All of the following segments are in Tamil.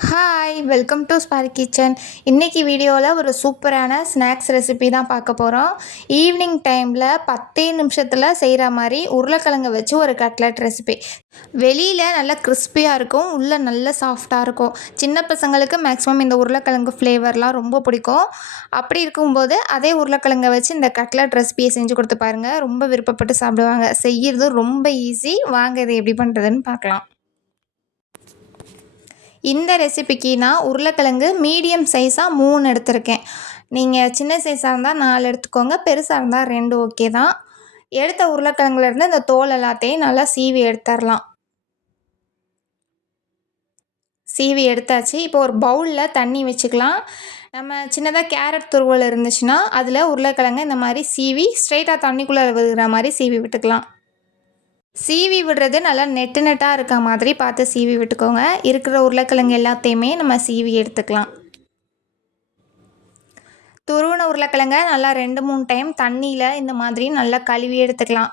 ஹாய் வெல்கம் டு ஸ்பாரி கிச்சன். இன்றைக்கி வீடியோவில் ஒரு சூப்பரான ஸ்நாக்ஸ் ரெசிபி தான் பார்க்க போகிறோம். ஈவினிங் டைமில் 10 நிமிஷத்தில் செய்கிற மாதிரி உருளைக்கிழங்கு வச்சு ஒரு கட்லட் ரெசிபி. வெளியில் நல்லா கிறிஸ்பியாக இருக்கும், உள்ளே நல்லா சாஃப்டாக இருக்கும். சின்ன பசங்களுக்கு மேக்ஸிமம் இந்த உருளைக்கிழங்கு ஃப்ளேவர்லாம் ரொம்ப பிடிக்கும். அப்படி இருக்கும்போது அதே உருளைக்கிழங்கை வச்சு இந்த கட்லட் ரெசிபியை செஞ்சு கொடுத்து பாருங்கள், ரொம்ப விருப்பப்பட்டு சாப்பிடுவாங்க. செய்கிறது ரொம்ப ஈஸி. வாங்க இதை எப்படி பண்ணுறதுன்னு பார்க்கலாம். இந்த ரெசிபிக்கு நான் உருளைக்கிழங்கு மீடியம் சைஸாக 3 எடுத்திருக்கேன். நீங்கள் சின்ன சைஸாக இருந்தால் 4 எடுத்துக்கோங்க, பெருசாக இருந்தால் 2 ஓகே தான். எடுத்த உருளைக்கிழங்குலேருந்து இந்த தோல் எல்லாத்தையும் நல்லா சீவி எடுத்துடலாம். சீவி எடுத்தாச்சு. இப்போ ஒரு பவுலில் தண்ணி வச்சுக்கலாம். நம்ம சின்னதாக கேரட் துருவல் இருந்துச்சுன்னா அதில் உருளைக்கிழங்கு இந்த மாதிரி சீவி ஸ்ட்ரெயிட்டாக தண்ணிக்குள்ளே விழுகிற மாதிரி சீவி விட்டுக்கலாம். சீவி விடுறது நல்லா நெட்டாக இருக்க மாதிரி பார்த்து சீவி விட்டுக்கோங்க. இருக்கிற உருளைக்கிழங்கு எல்லாத்தையுமே நம்ம சீவி எடுத்துக்கலாம். துருவின உருளைக்கிழங்க நல்லா 2-3 டைம் தண்ணியில் இந்த மாதிரி நல்லா கழுவி எடுத்துக்கலாம்.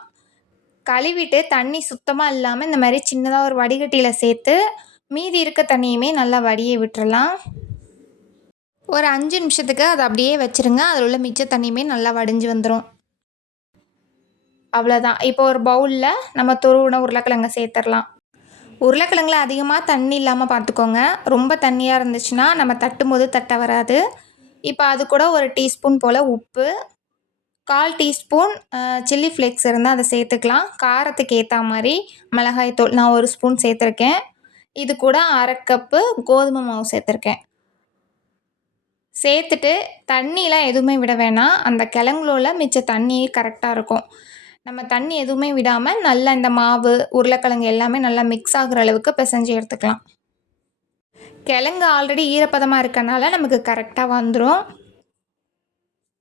கழுவிட்டு தண்ணி சுத்தமாக இல்லாமல் இந்த மாதிரி சின்னதாக ஒரு வடிகட்டியில் சேர்த்து மீதி இருக்க தண்ணியுமே நல்லா வடிய விட்டுறலாம். ஒரு 5 நிமிஷத்துக்கு அதை அப்படியே வச்சுருங்க. அதில் உள்ள மிச்ச தண்ணியுமே நல்லா வடிஞ்சு வந்துடும். அவ்வளோதான். இப்போ ஒரு பவுலில் நம்ம துருவின உருளைக்கிழங்க சேர்த்துடலாம். உருளைக்கிழங்குல அதிகமாக தண்ணி இல்லாமல் பார்த்துக்கோங்க. ரொம்ப தண்ணியாக இருந்துச்சுன்னா நம்ம தட்டும்போது தட்ட வராது. இப்போ அது கூட ஒரு டீஸ்பூன் போல் உப்பு, 1/4 டீஸ்பூன் சில்லி ஃப்ளேக்ஸ் இருந்தால் அதை சேர்த்துக்கலாம். காரத்துக்கு ஏற்ற மாதிரி மிளகாய்த்தூள் நான் 1 ஸ்பூன் சேர்த்துருக்கேன். இது கூட 1/2 கப்பு கோதுமை மாவு சேர்த்துருக்கேன். சேர்த்துட்டு தண்ணியெலாம் எதுவுமே விட வேணாம். அந்த கிழங்குல மிச்ச தண்ணி கரெக்டாக இருக்கும். நம்ம தண்ணி எதுவுமே விடாமல் நல்லா இந்த மாவு உருளைக்கிழங்கு எல்லாமே நல்லா மிக்ஸ் ஆகிற அளவுக்கு பிசைஞ்சு எடுத்துக்கலாம். கிழங்கு ஆல்ரெடி ஈரப்பதமாக இருக்கனால நமக்கு கரெக்டாக வந்துடும்.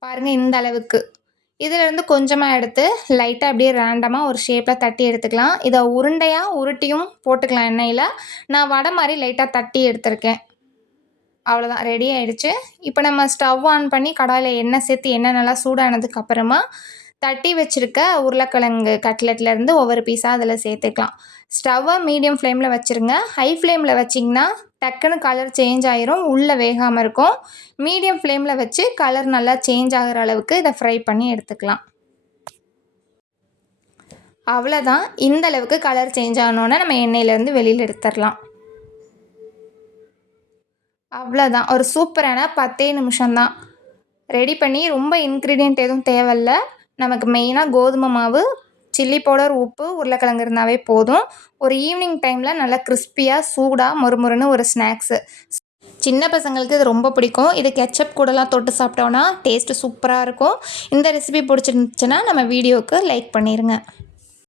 பாருங்கள், இந்த அளவுக்கு. இதிலேருந்து கொஞ்சமாக எடுத்து லைட்டாக அப்படியே ரேண்டமாக ஒரு ஷேப்பில் தட்டி எடுத்துக்கலாம். இதை உருண்டையாக உருட்டியும் போட்டுக்கலாம் எண்ணெயில். நான் வடை மாதிரி லைட்டாக தட்டி எடுத்திருக்கேன். அவ்வளோதான், ரெடி ஆகிடுச்சு. இப்போ நம்ம ஸ்டவ் ஆன் பண்ணி கடாயில் எண்ணெய் சேர்த்து எண்ணெய் நல்லா சூடானதுக்கப்புறமா தட்டி வச்சுருக்க உருளைக்கிழங்கு கட்லெட்லேருந்து ஒவ்வொரு பீஸாக அதில் சேர்த்துக்கலாம். ஸ்டவ்வை மீடியம் ஃப்ளேமில் வச்சுருங்க. ஹை ஃப்ளேமில் வச்சிங்கன்னா டக்குன்னு கலர் சேஞ்ச் ஆகிரும், உள்ளே வேகாமல் இருக்கும். மீடியம் ஃப்ளேமில் வச்சு கலர் நல்லா சேஞ்ச் ஆகிற அளவுக்கு இதை ஃப்ரை பண்ணி எடுத்துக்கலாம். அவ்வளோதான். இந்த அளவுக்கு கலர் சேஞ்ச் ஆனோன்னே நம்ம எண்ணெயிலேருந்து வெளியில் எடுத்துடலாம். அவ்வளோதான். ஒரு சூப்பரான 10 நிமிஷம்தான் ரெடி பண்ணி. ரொம்ப இன்க்ரீடியன்ட் எதுவும் தேவையில்ல. நமக்கு மெயினாக கோதுமை மாவு, சில்லி பவுடர், உப்பு, உருளைக்கிழங்கு இருந்தாவே போதும். ஒரு ஈவினிங் டைமில் நல்லா கிறிஸ்பியாக சூடாக மொறுமொறுன்னு ஒரு ஸ்நாக்ஸு. சின்ன பசங்களுக்கு இது ரொம்ப பிடிக்கும். இது கெச்சப் கூடலாம் தொட்டு சாப்பிட்டோன்னா டேஸ்ட்டு சூப்பராக இருக்கும். இந்த ரெசிபி பிடிச்சிருந்துச்சுன்னா நம்ம வீடியோவுக்கு லைக் பண்ணிடுங்க.